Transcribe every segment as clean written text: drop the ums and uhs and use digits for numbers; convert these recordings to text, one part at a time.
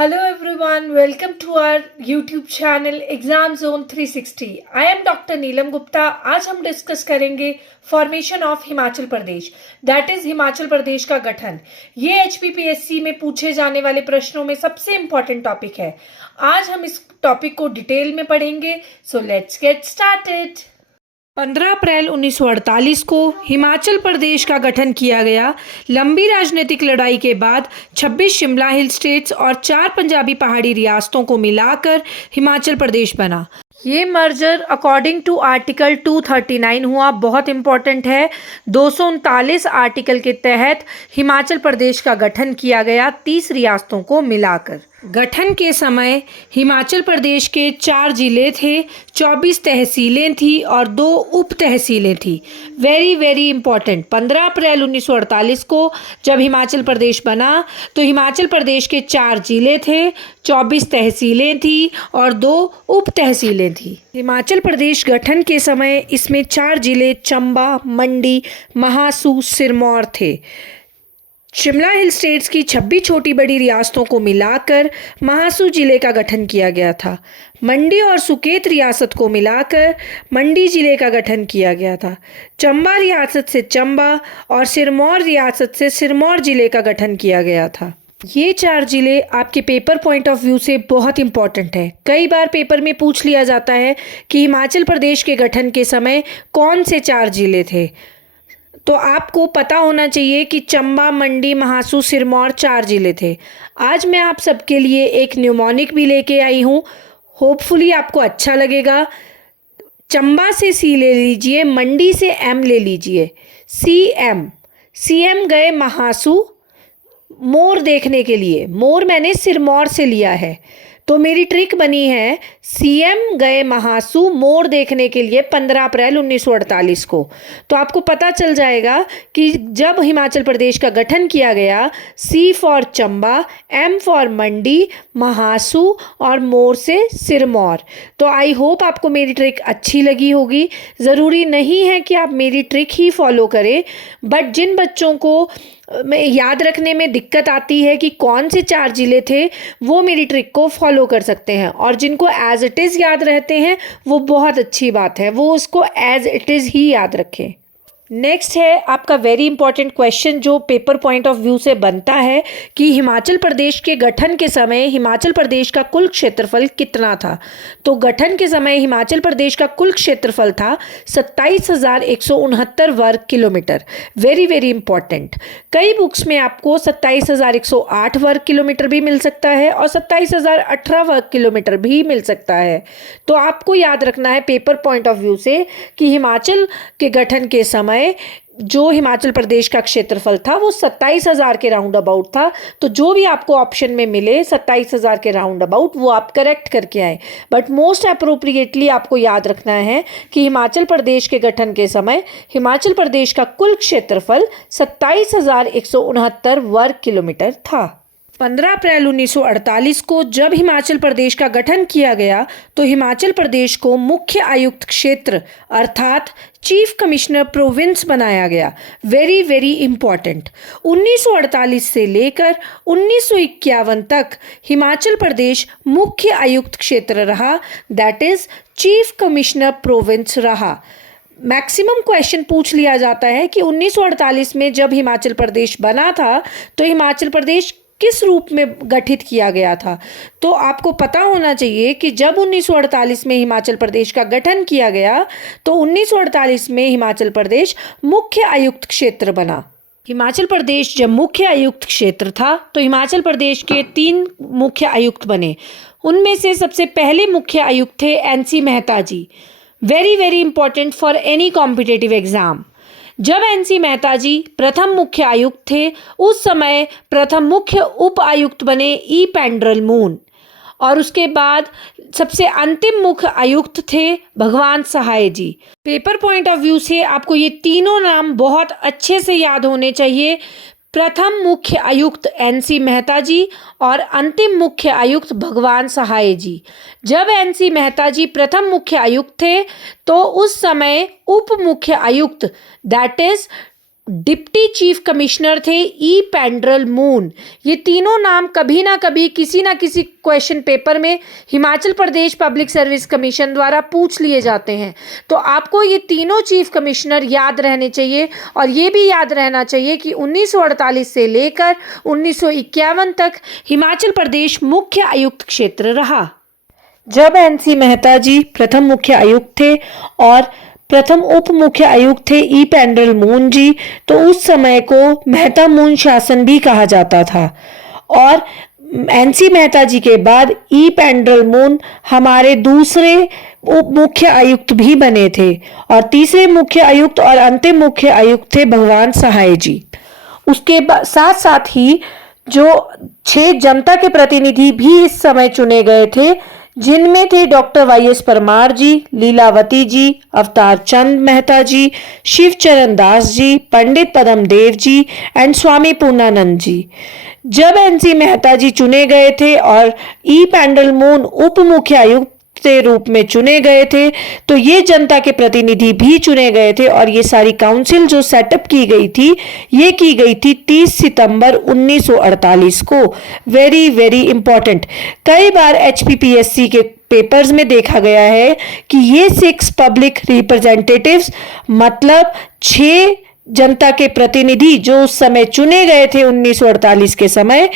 Hello everyone, welcome to our YouTube channel Exam Zone 360. I am Dr. नीलम गुप्ता. आज हम discuss करेंगे formation of Himachal Pradesh, that is Himachal Pradesh का गठन. ये HPPSC में पूछे जाने वाले प्रश्नों में सबसे इम्पॉर्टेंट टॉपिक है. आज हम इस टॉपिक को डिटेल में पढ़ेंगे. So let's get started. 15 अप्रैल 1948 को हिमाचल प्रदेश का गठन किया गया. लंबी राजनीतिक लड़ाई के बाद 26 शिमला हिल स्टेट्स और 4 पंजाबी पहाड़ी रियासतों को मिलाकर हिमाचल प्रदेश बना. ये मर्जर अकॉर्डिंग टू आर्टिकल 239 हुआ. बहुत इंपॉर्टेंट है. 239 आर्टिकल के तहत हिमाचल प्रदेश का गठन किया गया 30 रियासतों को मिलाकर. गठन के समय हिमाचल प्रदेश के 4 जिले थे, 24 तहसीलें थी और 2 उप तहसीलें थी. Very very important. 15 अप्रैल 1948 को जब हिमाचल प्रदेश बना तो हिमाचल प्रदेश के 4 जिले थे, 24 तहसीलें थी और 2 उप तहसीलें थी. हिमाचल प्रदेश गठन के समय इसमें 4 जिले चंबा, मंडी, महासू, सिरमौर थे. शिमला हिल स्टेट्स की 26 छोटी बड़ी रियासतों को मिलाकर महासू जिले का गठन किया गया था. मंडी और सुकेत रियासत को मिलाकर मंडी जिले का गठन किया गया था. चंबा रियासत से चंबा और सिरमौर रियासत से सिरमौर जिले का गठन किया गया था. ये 4 जिले आपके पेपर पॉइंट ऑफ व्यू से बहुत इंपॉर्टेंट है. कई बार पेपर में पूछ लिया जाता है कि हिमाचल प्रदेश के गठन के समय कौन से 4 जिले थे. तो आपको पता होना चाहिए कि चंबा, मंडी, महासू, सिरमौर 4 जिले थे. आज मैं आप सबके लिए एक न्यूमोनिक भी लेके आई हूँ. होपफुली आपको अच्छा लगेगा. चंबा से सी ले लीजिए, मंडी से एम ले लीजिए. CM गए महासू मोर देखने के लिए. मोर मैंने सिरमौर से लिया है. तो मेरी ट्रिक बनी है CM गए महासू मोर देखने के लिए 15 अप्रैल 1948 को. तो आपको पता चल जाएगा कि जब हिमाचल प्रदेश का गठन किया गया, C for Chamba, M for Mandi, Mahasu और मोर से सिरमौर. तो आई होप आपको मेरी ट्रिक अच्छी लगी होगी. ज़रूरी नहीं है कि आप मेरी ट्रिक ही फॉलो करें, बट जिन बच्चों को याद रखने में दिक्कत आती है कि कौन से 4 जिले थे, वो मेरी ट्रिक को फॉलो कर सकते हैं. और जिनको एज इट इज़ याद रहते हैं वो बहुत अच्छी बात है, वो उसको एज इट इज़ ही याद रखें. नेक्स्ट है आपका वेरी इंपॉर्टेंट क्वेश्चन जो पेपर पॉइंट ऑफ व्यू से बनता है कि हिमाचल प्रदेश के गठन के समय हिमाचल प्रदेश का कुल क्षेत्रफल कितना था. तो गठन के समय हिमाचल प्रदेश का कुल क्षेत्रफल था 27,169 वर्ग किलोमीटर. Very very important. कई बुक्स में आपको 27,108 वर्ग किलोमीटर भी मिल सकता है और 27,018 वर्ग किलोमीटर भी मिल सकता है. तो आपको याद रखना है पेपर पॉइंट ऑफ व्यू से कि हिमाचल के गठन के समय जो हिमाचल प्रदेश का क्षेत्रफल था वो 27,000 के राउंड अबाउट था. तो जो भी आपको ऑप्शन में मिले 27,000 के राउंड अबाउट, वो आप करेक्ट करके आए. बट मोस्ट अप्रोप्रिएटली आपको याद रखना है कि हिमाचल प्रदेश के गठन के समय हिमाचल प्रदेश का कुल क्षेत्रफल 27,169 वर्ग किलोमीटर था. 15 अप्रैल 1948 को जब हिमाचल प्रदेश का गठन किया गया तो हिमाचल प्रदेश को मुख्य आयुक्त क्षेत्र अर्थात चीफ कमिश्नर प्रोविंस बनाया गया. Very very important. 1948 से लेकर 1951 तक हिमाचल प्रदेश मुख्य आयुक्त क्षेत्र रहा, that is chief commissioner province रहा. मैक्सिमम क्वेश्चन पूछ लिया जाता है कि 1948 में जब हिमाचल प्रदेश बना था तो हिमाचल प्रदेश किस रूप में गठित किया गया था. तो आपको पता होना चाहिए कि जब 1948 में हिमाचल प्रदेश का गठन किया गया तो 1948 में हिमाचल प्रदेश मुख्य आयुक्त क्षेत्र बना. हिमाचल प्रदेश जब मुख्य आयुक्त क्षेत्र था तो हिमाचल प्रदेश के 3 मुख्य आयुक्त बने. उनमें से सबसे पहले मुख्य आयुक्त थे NC Mehta ji. Very very important for any competitive exam. जब NC मेहता जी प्रथम मुख्य आयुक्त थे, उस समय प्रथम मुख्य उप आयुक्त बने E पेंड्रल मून. और उसके बाद सबसे अंतिम मुख्य आयुक्त थे भगवान सहाय जी. पेपर पॉइंट ऑफ व्यू से आपको ये तीनों नाम बहुत अच्छे से याद होने चाहिए. प्रथम मुख्य आयुक्त NC मेहता जी और अंतिम मुख्य आयुक्त भगवान सहाय जी. जब NC मेहता जी प्रथम मुख्य आयुक्त थे तो उस समय उप मुख्य आयुक्त that is deputy chief commissioner थे ई पेंड्रल मून। ये तीनों नाम कभी ना कभी किसी ना किसी क्वेश्चन पेपर में Himachal Pradesh public service commission द्वारा पूछ लिए जाते हैं। तो आपको ये तीनों चीफ कमिश्नर याद रहने चाहिए और ये भी याद रहना चाहिए कि 1948 से लेकर 1951 तक हिमाचल प्रदेश मुख्य आयुक्त क्षेत्र रहा। जब एनसी मेहता जी प्रथम मुख्य आयुक्त थे और प्रथम उप मुख्य आयुक्त थे ई पेंड्रल मून जी, तो उस समय को मेहता मून शासन भी कहा जाता था। और एनसी मेहता जी के बाद ई पेंड्रल मून हमारे दूसरे उप मुख्य आयुक्त भी बने थे और तीसरे मुख्य आयुक्त और अंतिम मुख्य आयुक्त थे भगवान सहाय जी। उसके साथ साथ ही जो 6 जनता के प्रतिनिधि भी इस समय चुने गए थे, जिनमें थे डॉक्टर वाईएस परमार जी, लीलावती जी, अवतार चंद मेहता जी, शिवचरण दास जी, पंडित पद्मदेव जी एंड स्वामी पूर्णानंद जी। जब एनसी मेहता जी चुने गए थे और ई पेंड्रल मून उप मुख्य आयुक्त के रूप में चुने गए थे, तो ये जनता के प्रतिनिधि भी चुने गए थे और ये सारी काउंसिल जो सेटअप की गई थी, ये की गई थी 30 सितंबर 1948 को। Very very important. कई बार HPPSC के पेपर्स में देखा गया है कि ये 6 पब्लिक रिप्रेजेंटेटिव्स मतलब 6 जनता के प्रतिनिधि जो उस समय चुने गए थे 1948 के समय,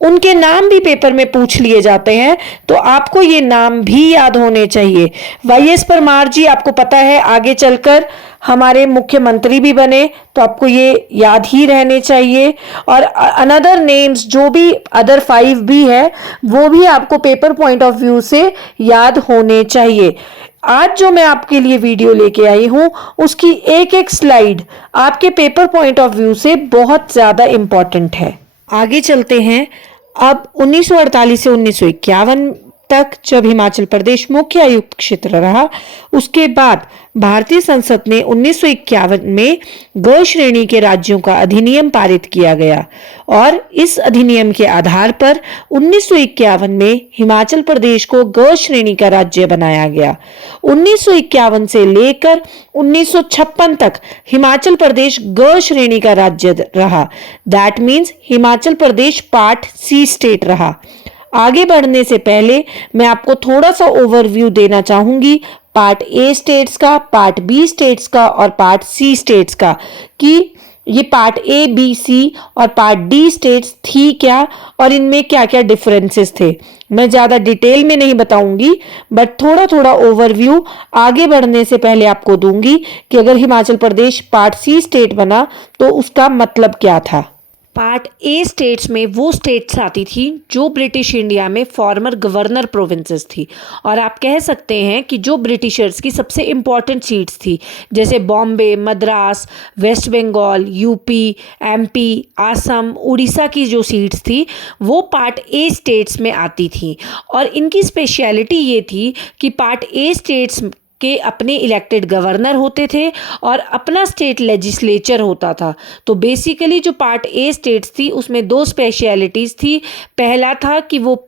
उनके नाम भी पेपर में पूछ लिए जाते हैं, तो आपको ये नाम भी याद होने चाहिए। वाईएस परमार जी आपको पता है आगे चलकर हमारे मुख्यमंत्री भी बने, तो आपको ये याद ही रहने चाहिए। और अनदर नेम्स जो भी अदर 5 भी है, वो भी आपको पेपर पॉइंट ऑफ व्यू से याद होने चाहिए। आज जो मैं आपके लिए वीडियो लेके आई हूं, उसकी एक एक स्लाइड आपके पेपर पॉइंट ऑफ व्यू से बहुत ज्यादा इंपॉर्टेंट है। आगे चलते हैं। अब 1948 से 1951 तक जब हिमाचल प्रदेश मुख्य आयुक्त क्षेत्र रहा, उसके बाद भारतीय संसद ने 1951 में ग श्रेणी के राज्यों का अधिनियम पारित किया गया और इस अधिनियम के आधार पर 1951 में हिमाचल प्रदेश को ग श्रेणी का राज्य बनाया गया। 1951 से लेकर 1956 तक हिमाचल प्रदेश ग श्रेणी का राज्य रहा। That means Himachal Pradesh part C state रहा। आगे बढ़ने से पहले मैं आपको थोड़ा सा ओवरव्यू देना चाहूंगी पार्ट ए स्टेट्स का, पार्ट बी स्टेट्स का और पार्ट सी स्टेट्स का, कि ये पार्ट ए, बी, सी और पार्ट डी स्टेट्स थी क्या और इनमें क्या क्या डिफरेंसेस थे। मैं ज्यादा डिटेल में नहीं बताऊंगी, बट थोड़ा थोड़ा ओवरव्यू आगे बढ़ने से पहले आपको दूंगी कि अगर Himachal Pradesh part C state बना तो उसका मतलब क्या था। पार्ट ए स्टेट्स में वो स्टेट्स आती थी जो ब्रिटिश इंडिया में फॉर्मर गवर्नर प्रोविंसेस थी, और आप कह सकते हैं कि जो ब्रिटिशर्स की सबसे इम्पॉर्टेंट सीट्स थी, जैसे बॉम्बे, मद्रास, वेस्ट बंगाल, यूपी, एमपी, आसम, उड़ीसा की जो सीट्स थी वो पार्ट ए स्टेट्स में आती थी। और इनकी स्पेशलिटी ये थी कि पार्ट ए स्टेट्स के अपने इलेक्टेड गवर्नर होते थे और अपना स्टेट लेजिस्लेचर होता था। तो बेसिकली जो पार्ट ए स्टेट्स थी उसमें 2 स्पेशलिटीज़ थी। पहला था कि वो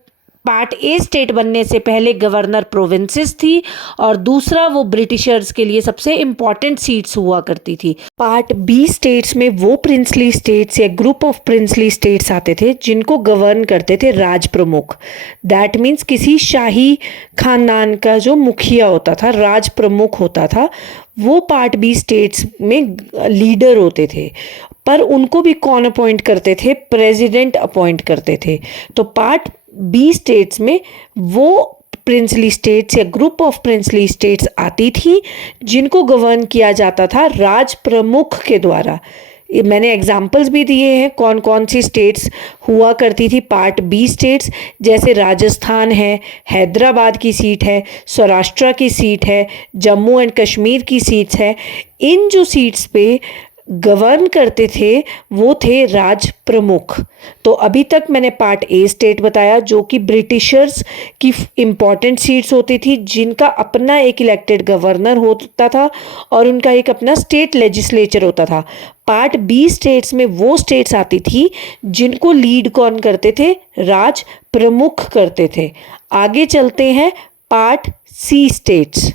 पार्ट ए स्टेट बनने से पहले गवर्नर प्रोविंसेस थी और दूसरा वो ब्रिटिशर्स के लिए सबसे इम्पॉर्टेंट सीट्स हुआ करती थी। पार्ट बी स्टेट्स में वो प्रिंसली स्टेट्स या ग्रुप ऑफ प्रिंसली स्टेट्स आते थे जिनको गवर्न करते थे राज प्रमुख। दैट मीन्स किसी शाही खानदान का जो मुखिया होता था, राज प्रमुख होता था, वो पार्ट बी स्टेट्स में लीडर होते थे। पर उनको भी कौन अपॉइंट करते थे? प्रेसिडेंट अपॉइंट करते थे। तो पार्ट बी स्टेट्स में वो प्रिंसली स्टेट्स या ग्रुप ऑफ प्रिंसली स्टेट्स आती थी जिनको गवर्न किया जाता था राज प्रमुख के द्वारा। मैंने एग्जाम्पल्स भी दिए हैं कौन कौन सी स्टेट्स हुआ करती थी पार्ट बी स्टेट्स, जैसे राजस्थान है, हैदराबाद की सीट है, सौराष्ट्र की सीट है, जम्मू एंड कश्मीर की सीट्स है। इन जो सीट्स पे गवर्न करते थे वो थे राज प्रमुख। तो अभी तक मैंने पार्ट ए स्टेट बताया जो कि ब्रिटिशर्स की इम्पॉर्टेंट सीट्स होती थी, जिनका अपना एक इलेक्टेड गवर्नर होता था और उनका एक अपना स्टेट लेजिस्लेचर होता था। पार्ट बी स्टेट्स में वो स्टेट्स आती थी जिनको लीड कौन करते थे? राज प्रमुख करते थे। आगे चलते हैं part C states.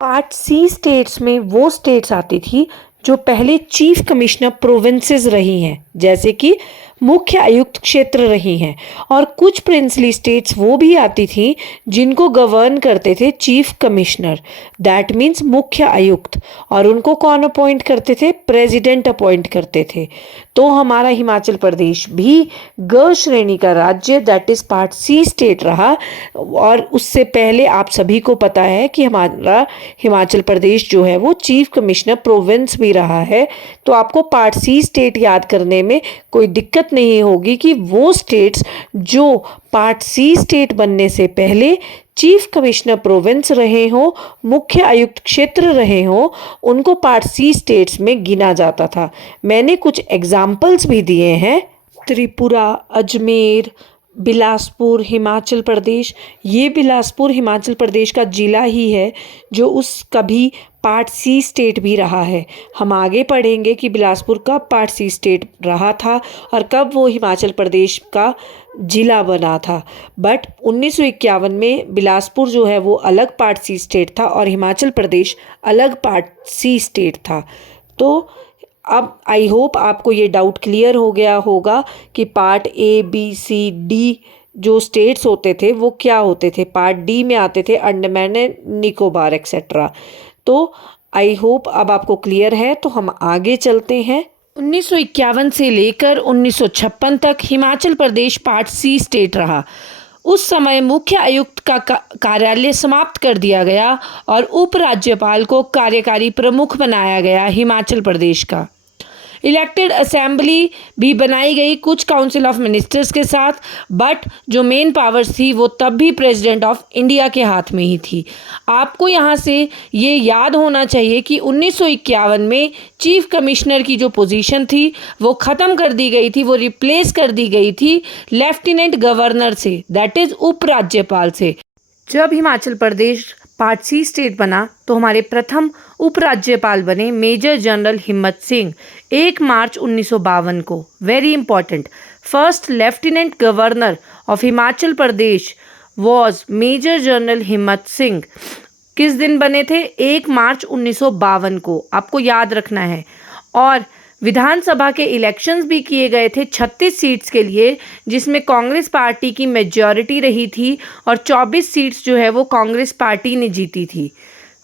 Part C states में वो स्टेट्स आती थी जो पहले चीफ कमिश्नर प्रोविंसेस रही हैं, जैसे कि मुख्य आयुक्त क्षेत्र रही हैं, और कुछ प्रिंसली स्टेट्स वो भी आती थी जिनको गवर्न करते थे चीफ कमिश्नर, दैट मीन्स मुख्य आयुक्त, और उनको कौन अपॉइंट करते थे? प्रेसिडेंट अपॉइंट करते थे। तो हमारा हिमाचल प्रदेश भी ग श्रेणी का राज्य, that is part C state रहा। और उससे पहले आप सभी को पता है कि हमारा हिमाचल प्रदेश जो है वो चीफ कमिश्नर प्रोविंस भी रहा है। तो आपको पार्ट सी स्टेट याद करने में कोई दिक्कत नहीं होगी कि वो स्टेट्स जो पार्ट सी स्टेट बनने से पहले चीफ कमिश्नर प्रोविंस रहे हों, मुख्य आयुक्त क्षेत्र रहे हों, उनको पार्ट सी स्टेट्स में गिना जाता था। मैंने कुछ एग्जाम्पल्स भी दिए हैं, त्रिपुरा, अजमेर, बिलासपुर, हिमाचल प्रदेश। ये बिलासपुर हिमाचल प्रदेश का जिला ही है जो उस कभी पार्ट सी स्टेट भी रहा है। हम आगे पढ़ेंगे कि बिलासपुर कब पार्ट सी स्टेट रहा था और कब वो हिमाचल प्रदेश का जिला बना था। बट 1951 में बिलासपुर जो है वो अलग पार्ट सी स्टेट था और हिमाचल प्रदेश अलग पार्ट सी स्टेट था। तो अब आई होप आपको ये डाउट क्लियर हो गया होगा कि part A, B, C, D जो स्टेट्स होते थे वो क्या होते थे। पार्ट डी में आते थे अंडमान एंड निकोबार एक्सेट्रा। तो आई होप अब आपको क्लियर है। तो हम आगे चलते हैं। 1951 से लेकर 1956 तक Himachal Pradesh part C state रहा। उस समय मुख्य आयुक्त का कार्यालय समाप्त कर दिया गया और उपराज्यपाल को कार्यकारी प्रमुख बनाया गया हिमाचल प्रदेश का। इलेक्टेड असेंबली भी बनाई गई कुछ काउंसिल ऑफ मिनिस्टर्स के साथ, बट जो मेन पावर्स थी वो तब भी प्रेसिडेंट ऑफ इंडिया के हाथ में ही थी। आपको यहाँ से ये याद होना चाहिए कि 1951 में चीफ कमिश्नर की जो पोजीशन थी वो ख़त्म कर दी गई थी, वो रिप्लेस कर दी गई थी लेफ्टिनेंट गवर्नर से, दैट इज़ उपराज्यपाल से। जब Himachal Pradesh part C state बना तो हमारे प्रथम उपराज्यपाल बने major general Himmat Singh 1 March 1952 को। Very important, first lieutenant governor of Himachal Pradesh was major general Himmat Singh. किस दिन बने थे? 1 मार्च 1952 को, आपको याद रखना है। और विधानसभा के इलेक्शंस भी किए गए थे 36 सीट्स के लिए, जिसमें कांग्रेस पार्टी की मेजॉरिटी रही थी और 24 सीट्स जो है वो कांग्रेस पार्टी ने जीती थी।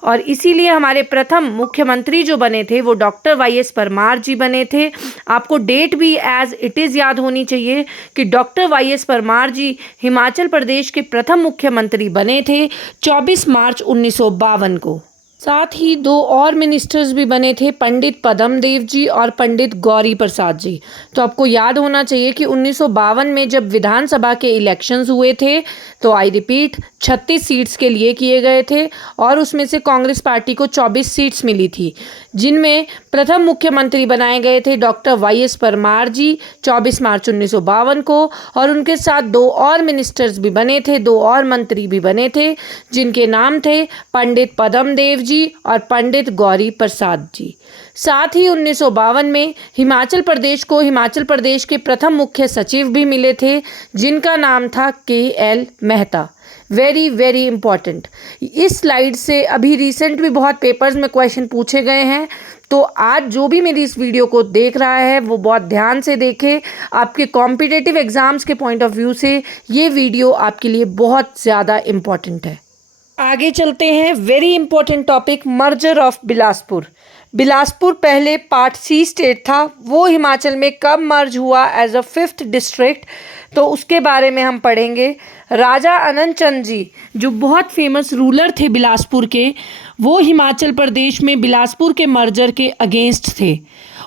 और इसीलिए हमारे प्रथम मुख्यमंत्री जो बने थे वो डॉक्टर वाई.एस. परमार जी बने थे। आपको डेट भी एज इट इज़ याद होनी चाहिए कि डॉक्टर वाई.एस. परमार जी हिमाचल प्रदेश के प्रथम मुख्यमंत्री बने थे 24 मार्च 1952 को। साथ ही 2 और मिनिस्टर्स भी बने थे, पंडित पद्मदेव जी और पंडित गौरी प्रसाद जी। तो आपको याद होना चाहिए कि 1952 में जब विधानसभा के इलेक्शंस हुए थे तो आई रिपीट 36 सीट्स के लिए किए गए थे और उसमें से कांग्रेस पार्टी को 24 सीट्स मिली थी, जिनमें प्रथम मुख्यमंत्री बनाए गए थे डॉक्टर वाई.एस. परमार जी 24 मार्च 1952 को, और उनके साथ 2 और मिनिस्टर्स भी बने थे, 2 और मंत्री भी बने थे, जिनके नाम थे पंडित पद्मदेव जी और पंडित गौरी प्रसाद जी। साथ ही 1952 में हिमाचल प्रदेश को हिमाचल प्रदेश के प्रथम मुख्य सचिव भी मिले थे, जिनका नाम था KL. Mehta. Very very important. इस स्लाइड से अभी रिसेंट भी बहुत पेपर्स में क्वेश्चन पूछे गए हैं, तो आज जो भी मेरी इस वीडियो को देख रहा है वो बहुत ध्यान से देखे। आपके कॉम्पिटिटिव एग्जाम्स के पॉइंट ऑफ व्यू से ये वीडियो आपके लिए बहुत ज़्यादा इम्पॉर्टेंट है। आगे चलते हैं। Very important topic, merger of Bilaspur. Bilaspur पहले पार्ट सी स्टेट था, वो हिमाचल में कब मर्ज हुआ एज अ 5th डिस्ट्रिक्ट, तो उसके बारे में हम पढ़ेंगे। राजा आनंद चंद जी जो बहुत फेमस रूलर थे बिलासपुर के, वो हिमाचल प्रदेश में बिलासपुर के मर्जर के अगेंस्ट थे।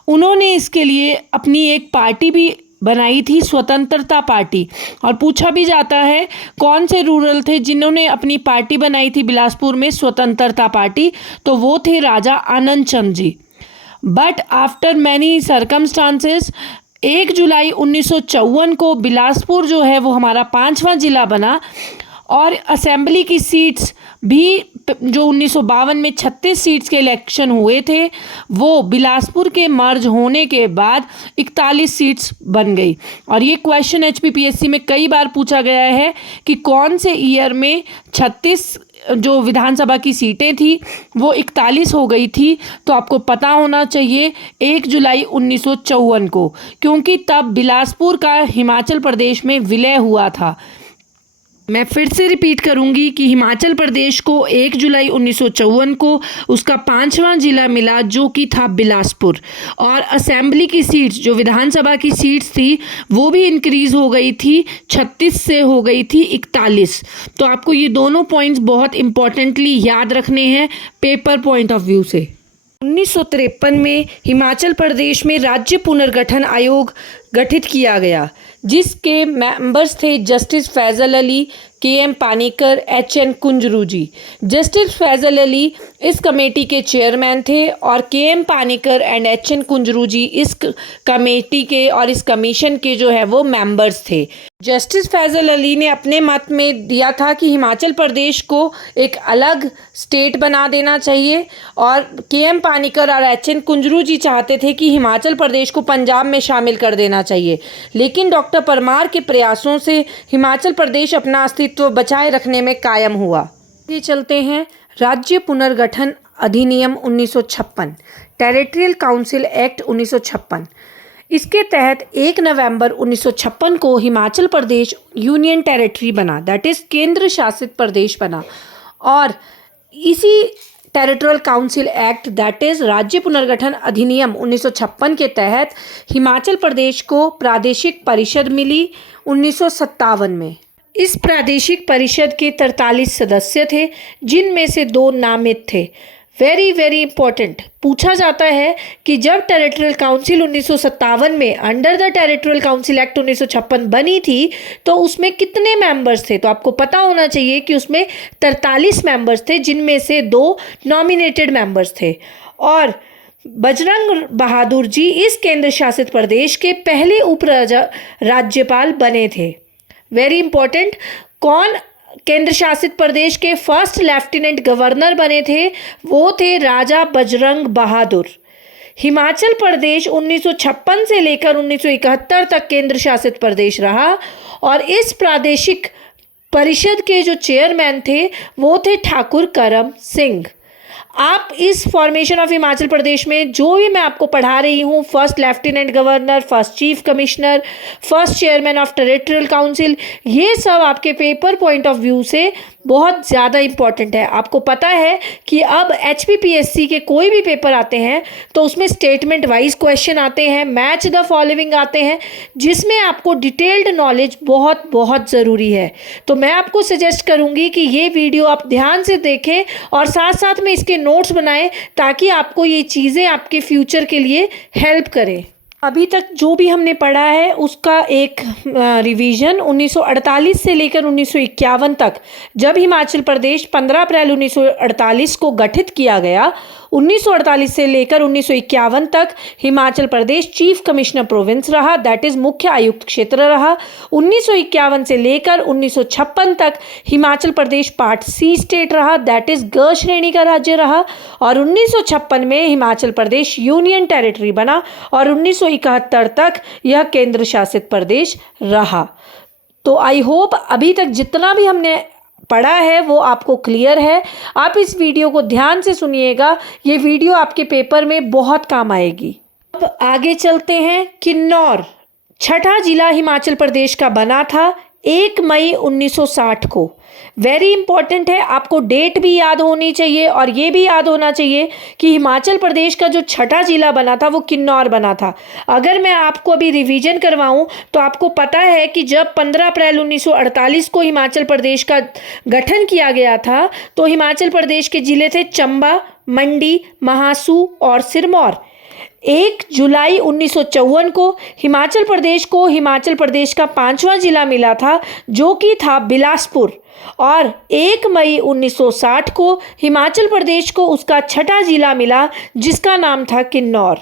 उन्होंने इसके लिए अपनी एक पार्टी भी बनाई थी, स्वतंत्रता पार्टी। और पूछा भी जाता है कौन से रूरल थे जिन्होंने अपनी पार्टी बनाई थी बिलासपुर में, स्वतंत्रता पार्टी, तो वो थे Raja Anand Chand ji. But after many circumstances 1 जुलाई 1954 को बिलासपुर जो है वो हमारा 5वां जिला बना, और असेंबली की सीट्स भी जो 1952 में 36 सीट्स के इलेक्शन हुए थे वो बिलासपुर के मर्ज होने के बाद 41 सीट्स बन गई। और ये क्वेश्चन HPPSC में कई बार पूछा गया है कि कौन से ईयर में 36 जो विधानसभा की सीटें थी वो 41 हो गई थी। तो आपको पता होना चाहिए 1 जुलाई 1954 को, क्योंकि तब बिलासपुर का हिमाचल प्रदेश में विलय हुआ था। मैं फिर से रिपीट करूंगी कि हिमाचल प्रदेश को 1 जुलाई 1954 को उसका 5वां जिला मिला, जो कि था बिलासपुर। और असेंबली की सीट्स, जो विधानसभा की सीट्स थी, वो भी इंक्रीज़ हो गई थी, 36 से हो गई थी 41। तो आपको ये दोनों पॉइंट्स बहुत इंपॉर्टेंटली याद रखने हैं पेपर पॉइंट ऑफ व्यू से। 1953 में हिमाचल प्रदेश में राज्य पुनर्गठन आयोग गठित किया गया, जिसके मेंबर्स थे justice Faizal Ali, K M. Panikkar, H N. Kunzru ji. Justice Faizal Ali इस कमेटी के चेयरमैन थे और K M. Panikkar and H N. Kunzru ji इस कमेटी के और इस कमीशन के जो है वो मेंबर्स थे। जस्टिस फैज़ल अली ने अपने मत में दिया था कि हिमाचल प्रदेश को एक अलग स्टेट बना देना चाहिए, और के.एम. पानीकर और एच.एन. कुंजरू जी चाहते थे कि हिमाचल प्रदेश को पंजाब में शामिल कर देना चाहिए। लेकिन डॉक्टर परमार के प्रयासों से हिमाचल प्रदेश अपना अस्तित्व बचाए रखने में कायम हुआ। ये चलते हैं राज्य पुनर्गठन अधिनियम 1956, टेरिटोरियल काउंसिल एक्ट 1956। इसके तहत 1 नवंबर 1956 को हिमाचल प्रदेश यूनियन टेरिटरी बना, दैट इज़ केंद्र शासित प्रदेश बना। और इसी territorial council act, that is राज्य पुनर्गठन अधिनियम 1956 के तहत हिमाचल प्रदेश को प्रादेशिक परिषद मिली 1957 में। इस प्रादेशिक परिषद के 43 सदस्य थे, जिनमें से 2 नामित थे। वेरी इंपॉर्टेंट पूछा जाता है कि जब टेरिटोरियल काउंसिल 1957 में under the territorial council act 1956 बनी थी तो उसमें कितने मेंबर्स थे। तो आपको पता होना चाहिए कि उसमें 43 मेंबर्स थे, जिनमें से 2 नॉमिनेटेड मेंबर्स थे। और बजरंग बहादुर जी इस केंद्र शासित प्रदेश के पहले राज्यपाल बने थे। वेरी इंपॉर्टेंट, कौन केंद्र शासित प्रदेश के फर्स्ट लेफ्टिनेंट गवर्नर बने थे, वो थे राजा बजरंग बहादुर। हिमाचल प्रदेश 1956 से लेकर 1971 तक केंद्र शासित प्रदेश रहा, और इस प्रादेशिक परिषद के जो चेयरमैन थे वो थे ठाकुर करम सिंह। आप इस फॉर्मेशन ऑफ हिमाचल प्रदेश में जो भी मैं आपको पढ़ा रही हूँ, first lieutenant governor, first chief commissioner, first chairman of territorial council, ये सब आपके पेपर पॉइंट ऑफ व्यू से बहुत ज़्यादा इंपॉर्टेंट है। आपको पता है कि अब HPPSC के कोई भी पेपर आते हैं तो उसमें स्टेटमेंट वाइज क्वेश्चन आते हैं, मैच द फॉलोइंग आते हैं, जिसमें आपको डिटेल्ड नॉलेज बहुत ज़रूरी है। तो मैं आपको सजेस्ट करूँगी कि ये वीडियो आप ध्यान से देखें और साथ साथ में इसके नोट्स बनाएं, ताकि आपको ये चीज़ें आपके फ्यूचर के लिए हेल्प करें। अभी तक जो भी हमने पढ़ा है उसका एक रिवीजन 1948 से लेकर 1951 तक, जब हिमाचल प्रदेश 15 अप्रैल 1948 को गठित किया गया, 1948 से लेकर 1951 तक Himachal Pradesh chief commissioner province रहा, दैट इज़ मुख्य आयुक्त क्षेत्र रहा। 1951 से लेकर 1956 तक Himachal Pradesh part C state रहा, दैट इज़ ग श्रेणी का राज्य रहा। और 1956 में हिमाचल प्रदेश यूनियन टेरिटरी बना और 1971 तक यह केंद्र शासित प्रदेश रहा। तो आई होप अभी तक जितना भी हमने पढ़ा है वो आपको क्लियर है। आप इस वीडियो को ध्यान से सुनिएगा, ये वीडियो आपके पेपर में बहुत काम आएगी। अब आगे चलते हैं। किन्नौर 6ठा जिला हिमाचल प्रदेश का बना था 1 मई 1960 को। वेरी इंपॉर्टेंट है, आपको डेट भी याद होनी चाहिए और ये भी याद होना चाहिए कि हिमाचल प्रदेश का जो 6ठा जिला बना था वो किन्नौर बना था। अगर मैं आपको अभी रिवीजन करवाऊं तो आपको पता है कि जब 15 अप्रैल 1948 को हिमाचल प्रदेश का गठन किया गया था तो हिमाचल प्रदेश के जिले थे चंबा, मंडी, महासू और सिरमौर। 1 जुलाई 1954 को हिमाचल प्रदेश का 5वां जिला मिला था, जो कि था बिलासपुर। और 1 मई 1960 को हिमाचल प्रदेश को उसका 6ठा जिला मिला, जिसका नाम था किन्नौर।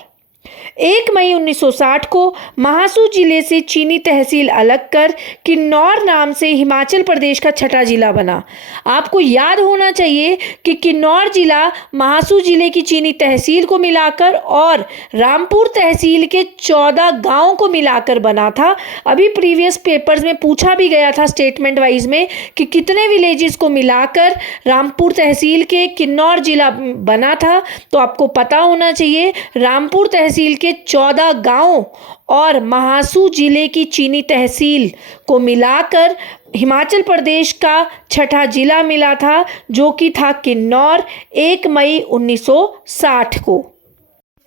1 मई 1960 को महासू जिले से चीनी तहसील अलग कर किन्नौर नाम से हिमाचल प्रदेश का छठा जिला बना। आपको याद होना चाहिए कि किन्नौर जिला महासू जिले की चीनी तहसील को मिलाकर और रामपुर तहसील के 14 गांवों को मिलाकर बना था। अभी प्रीवियस पेपर्स में पूछा भी गया था स्टेटमेंट वाइज में कि कितने विलेजेस को मिलाकर रामपुर तहसील के किन्नौर जिला बना था। तो आपको पता होना चाहिए रामपुर तहसील के 14 गांवों और महासू जिले की चीनी तहसील को मिलाकर हिमाचल प्रदेश का छठा जिला मिला था, जो कि था किन्नौर 1 मई 1960 को।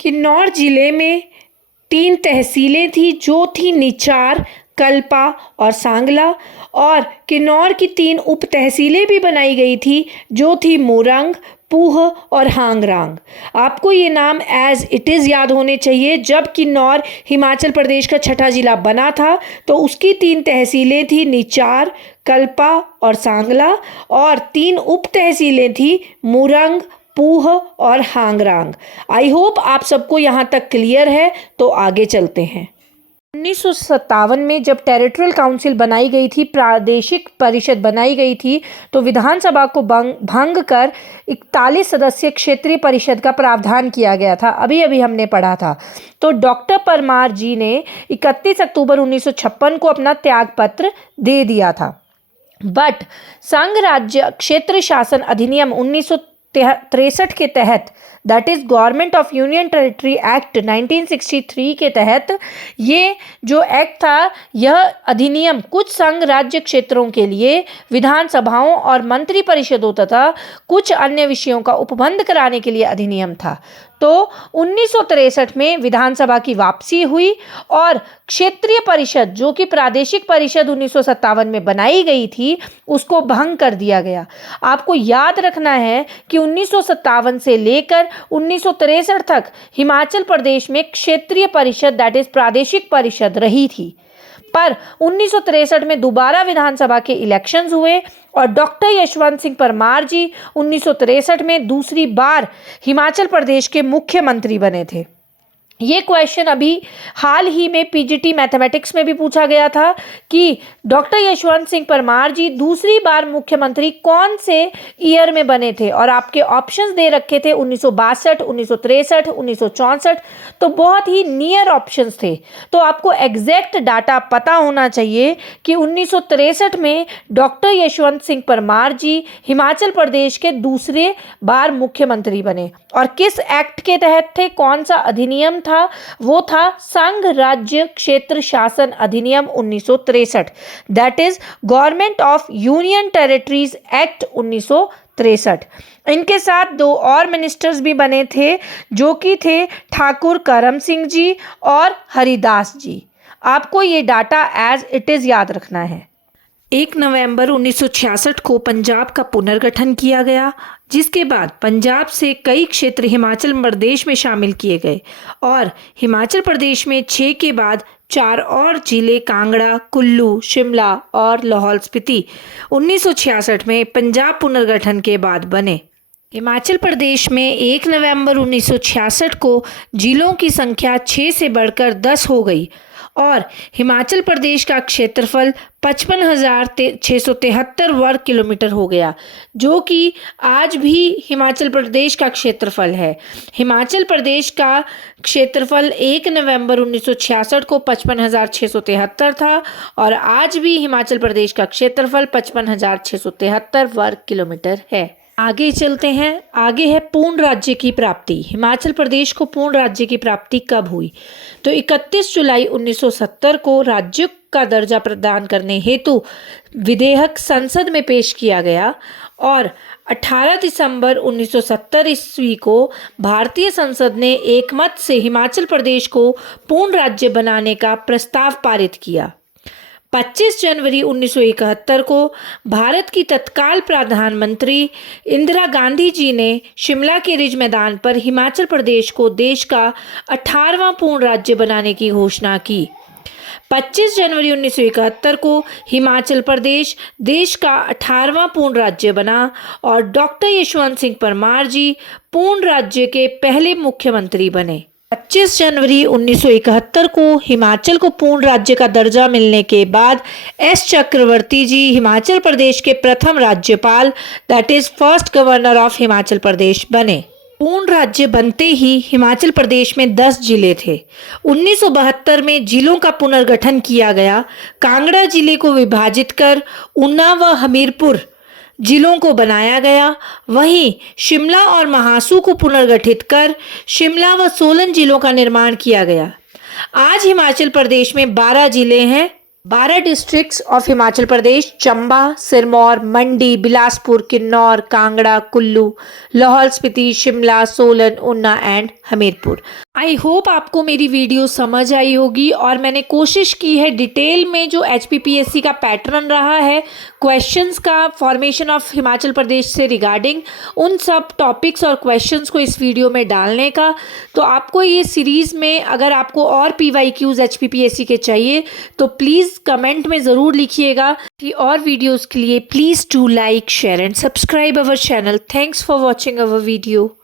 किन्नौर जिले में 3 तहसीलें थी, जो थी निचार, कल्पा और सांगला, और किन्नौर की 3 उप तहसीलें भी बनाई गई थी, जो थी मोरंग, पूह और हांगरांग। आपको ये नाम एज इट इज़ याद होने चाहिए। जब किन्नौर हिमाचल प्रदेश का छठा जिला बना था तो उसकी 3 तहसीलें थी, निचार, कल्पा और सांगला, और 3 उप तहसीलें थी, मोरंग, पूह और हांगरांग। आई होप आप सबको यहाँ तक क्लियर है। तो आगे चलते हैं। 1957 में जब टेरिटोरियल काउंसिल बनाई गई थी, प्रादेशिक परिषद बनाई गई थी, तो विधानसभा को भंग कर 41 सदस्यीय क्षेत्रीय परिषद का प्रावधान किया गया था। अभी अभी हमने पढ़ा था। तो डॉक्टर परमार जी ने 31 अक्टूबर 1956 को अपना त्यागपत्र दे दिया था। बट संघ राज्य क्षेत्र शासन अधिनियम 1963 के तहत, that is government of union territory act 1963 के तहत, ये जो एक्ट था, यह अधिनियम कुछ संघ राज्य क्षेत्रों के लिए विधानसभाओं और मंत्री परिषदों तथा कुछ अन्य विषयों का उपबंध कराने के लिए अधिनियम था। तो 1963 में विधानसभा की वापसी हुई और क्षेत्रीय परिषद, जो कि प्रादेशिक परिषद 1957 में बनाई गई थी, उसको भंग कर दिया गया। आपको याद रखना है कि 1957 से लेकर 1963 तक हिमाचल प्रदेश में क्षेत्रीय परिषद, दैट इज प्रादेशिक परिषद रही थी। पर 1963 में दोबारा विधानसभा के इलेक्शंस हुए और डॉक्टर यशवंत सिंह परमार जी 1963 में दूसरी बार हिमाचल प्रदेश के मुख्यमंत्री बने थे। ये क्वेश्चन अभी हाल ही में पीजीटी मैथमेटिक्स में भी पूछा गया था कि डॉक्टर यशवंत सिंह परमार जी दूसरी बार मुख्यमंत्री कौन से ईयर में बने थे, और आपके ऑप्शंस दे रखे थे 1962, 1963, 1964। तो बहुत ही नियर ऑप्शंस थे। तो आपको एग्जैक्ट डाटा पता होना चाहिए कि 1963 में डॉक्टर यशवंत सिंह परमार जी हिमाचल प्रदेश के दूसरे बार मुख्यमंत्री बने, और किस एक्ट के तहत थे, कौन सा अधिनियम था, वो था संघ राज्य क्षेत्र शासन अधिनियम 1963, that is government of union territories act 1963। इनके साथ 2 और मिनिस्टर्स भी बने थे, जो कि थे ठाकुर करम सिंह जी और हरिदास जी। आपको ये डाटा एज इट इज याद रखना है। 1 नवंबर 1966 को पंजाब का पुनर्गठन किया गया, जिसके बाद पंजाब से कई क्षेत्र हिमाचल प्रदेश में शामिल किए गए और हिमाचल प्रदेश में 6 के बाद 4 और जिले कांगड़ा, कुल्लू, शिमला और लाहौल स्पीति 1966 में पंजाब पुनर्गठन के बाद बने। हिमाचल प्रदेश में 1 नवंबर 1966 को जिलों की संख्या 6 से बढ़कर 10 हो गई और हिमाचल प्रदेश का क्षेत्रफल 55,673 वर्ग किलोमीटर हो गया, जो कि आज भी हिमाचल प्रदेश का क्षेत्रफल है। हिमाचल प्रदेश का क्षेत्रफल 1 नवंबर 1966 को 55,673 था और आज भी हिमाचल प्रदेश का क्षेत्रफल 55,673 वर्ग किलोमीटर है। आगे चलते हैं। आगे है पूर्ण राज्य की प्राप्ति। हिमाचल प्रदेश को पूर्ण राज्य की प्राप्ति कब हुई? तो 31 जुलाई 1970 को राज्य का दर्जा प्रदान करने हेतु विधेयक संसद में पेश किया गया और 18 दिसंबर 1970 ईस्वी को भारतीय संसद ने एकमत से हिमाचल प्रदेश को पूर्ण राज्य बनाने का प्रस्ताव पारित किया। 25 जनवरी 1971 को भारत की तत्काल प्रधानमंत्री इंदिरा गांधी जी ने शिमला के रिज मैदान पर हिमाचल प्रदेश को देश का 18वां पूर्ण राज्य बनाने की घोषणा की। 25 जनवरी 1971 को हिमाचल प्रदेश देश का 18वां पूर्ण राज्य बना और डॉक्टर यशवंत सिंह परमार जी पूर्ण राज्य के पहले मुख्यमंत्री बने। 25 जनवरी 1971 को हिमाचल को पूर्ण राज्य का दर्जा मिलने के बाद एस चक्रवर्ती जी हिमाचल प्रदेश के प्रथम राज्यपाल that is first governor of Himachal Pradesh बने। पूर्ण राज्य बनते ही हिमाचल प्रदेश में 10 जिले थे। 1972 में जिलों का पुनर्गठन किया गया। कांगड़ा जिले को विभाजित कर ऊना व हमीरपुर जिलों को बनाया गया। वहीं शिमला और महासू को पुनर्गठित कर शिमला व सोलन जिलों का निर्माण किया गया। आज हिमाचल प्रदेश में 12 जिले हैं। 12 districts of Himachal Pradesh Chamba, Sirmaur, Mandi, Bilaspur, Kinnaur, Kangra, Kullu, Lahaul Spiti, Shimla, Solan, Una and Hamirpur. I hope आपको मेरी वीडियो समझ आई होगी और मैंने कोशिश की है डिटेल में जो HPPSC का पैटर्न रहा है क्वेश्चंस का फॉर्मेशन ऑफ हिमाचल प्रदेश से रिगार्डिंग उन सब टॉपिक्स और क्वेश्चंस को इस वीडियो में डालने का। तो आपको ये सीरीज़ में अगर आपको और PYQs HPPSC के चाहिए तो प्लीज़ कमेंट में ज़रूर लिखिएगा कि और वीडियोज़ के लिए please do like, share and subscribe our channel. Thanks for watching our video.